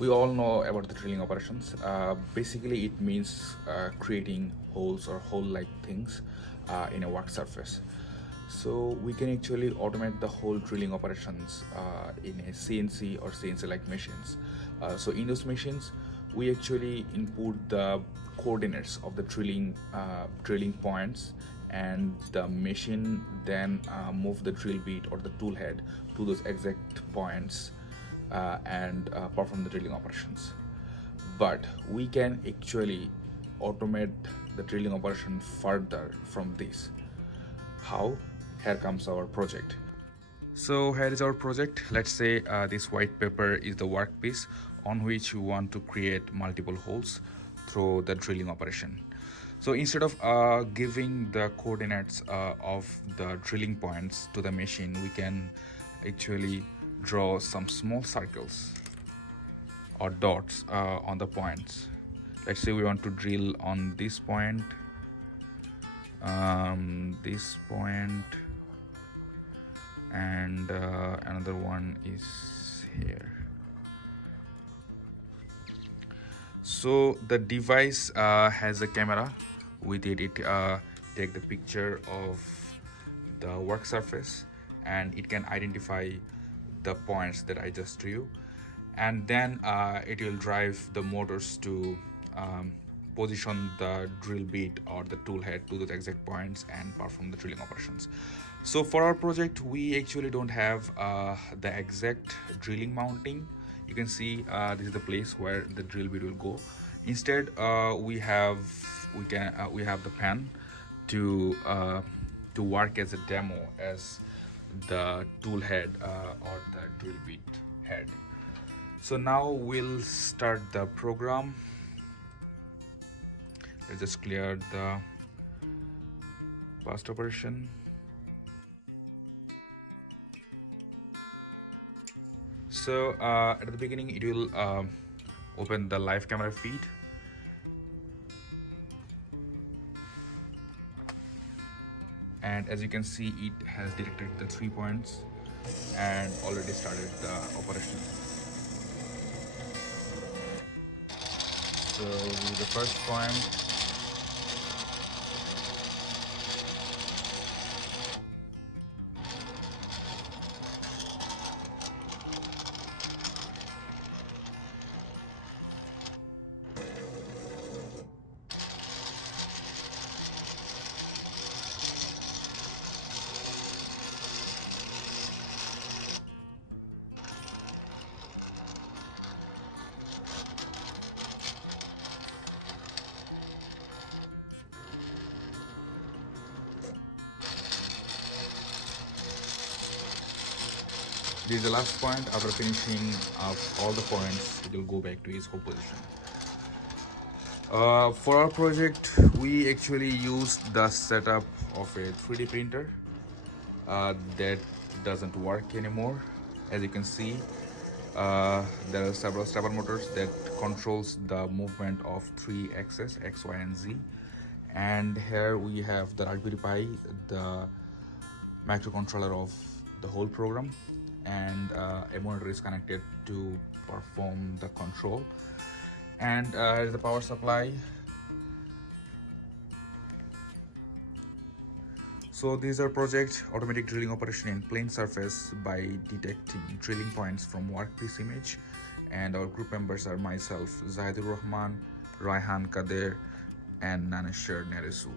We all know about the drilling operations. Basically, it means creating holes or hole-like things in a work surface. So we can actually automate the whole drilling operations in a CNC or CNC-like machines. So in those machines, we actually input the coordinates of the drilling points, and the machine then move the drill bit or the tool head to those exact points and perform the drilling operations. But we can actually automate the drilling operation further from this. How? Here comes our project. So here is our project. Let's say this white paper is the workpiece on which we want to create multiple holes through the drilling operation. So instead of giving the coordinates of the drilling points to the machine, we can actually draw some small circles or dots on the points. Let's say we want to drill on this point, and another one is here. So the device has a camera. With it, take the picture of the work surface, and it can identify the points that I just drew, and then it will drive the motors to position the drill bit or the tool head to those exact points and perform the drilling operations. So for our project, we actually don't have the exact drilling mounting. You can see this is the place where the drill bit will go. Instead, we have the pen to work as a demo as the tool head or the drill bit head. So now we'll start the program. Let's just clear the past operation. So at the beginning, it will open the live camera feed. And as you can see, it has detected the 3 points and already started the operation. So the first point, this is the last point. After finishing up all the points, it will go back to its home position. For our project, we actually used the setup of a 3D printer that doesn't work anymore. As you can see, there are several stepper motors that controls the movement of 3 axes, X, Y, and Z. And here we have the Raspberry Pi, the microcontroller of the whole program, and a monitor is connected to perform the control. And the power supply. So these are project automatic drilling operation in plane surface by detecting drilling points from workpiece image. And our group members are myself, Zaidur Rahman, Raihan Quader, and Gnaneswar Nerusu.